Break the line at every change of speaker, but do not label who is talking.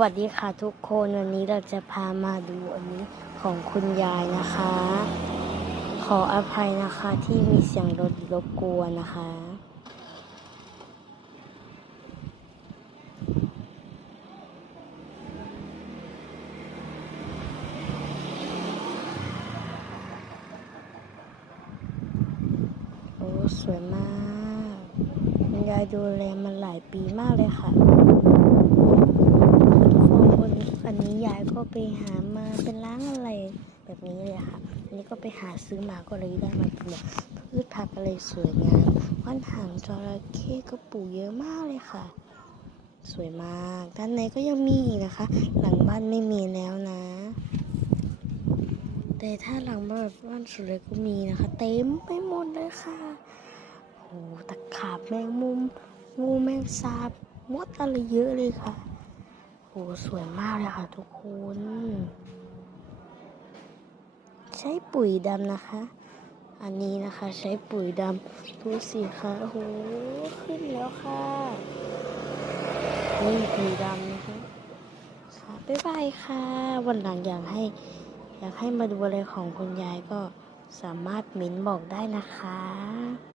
วัสดีค่ะทุกคนวันนี้เราจะพามาดูอันนี้ของคุณยายนะคะ ขออภัยนะคะที่มีเสียงรถรบกวนนะคะ โอ้ สวยมาก คุณยายดูแลมันหลายปีมากเลยค่ะ นี้ยายก็ไปหามาเป็นร้านอะไรแบบนี้เลยค่ะอันนี้ก็ไปหาซื้อมาก็เลยได้มาเป็นแบบพืชผักอะไรสวยงามว่านหางจระเข้ก็ปลูกเยอะมากเลยค่ะ สวยมาก ด้านในก็ยังมีอีกนะคะ หลังบ้านไม่มีแล้วนะ แต่ถ้าหลังบ้านบ้านสวยก็มีนะคะ เต็มไปหมดเลยค่ะโอ้ตะขาบแมงมุมงูแมงสาบมดอะไรเยอะเลยค่ะ สวยมากเลยค่ะทุกคน ใช้ปุ๋ยดำนะคะ อันนี้นะคะใช้ปุ๋ยดำดูสิคะโอ้โหขึ้นแล้วค่ะนี่ปุ๋ยดำนะคะค่ะบ๊ายบายค่ะ วันหลังอยากให้ อยากให้มาดูอะไรของคุณยายก็สามารถเม้นบอกได้นะคะ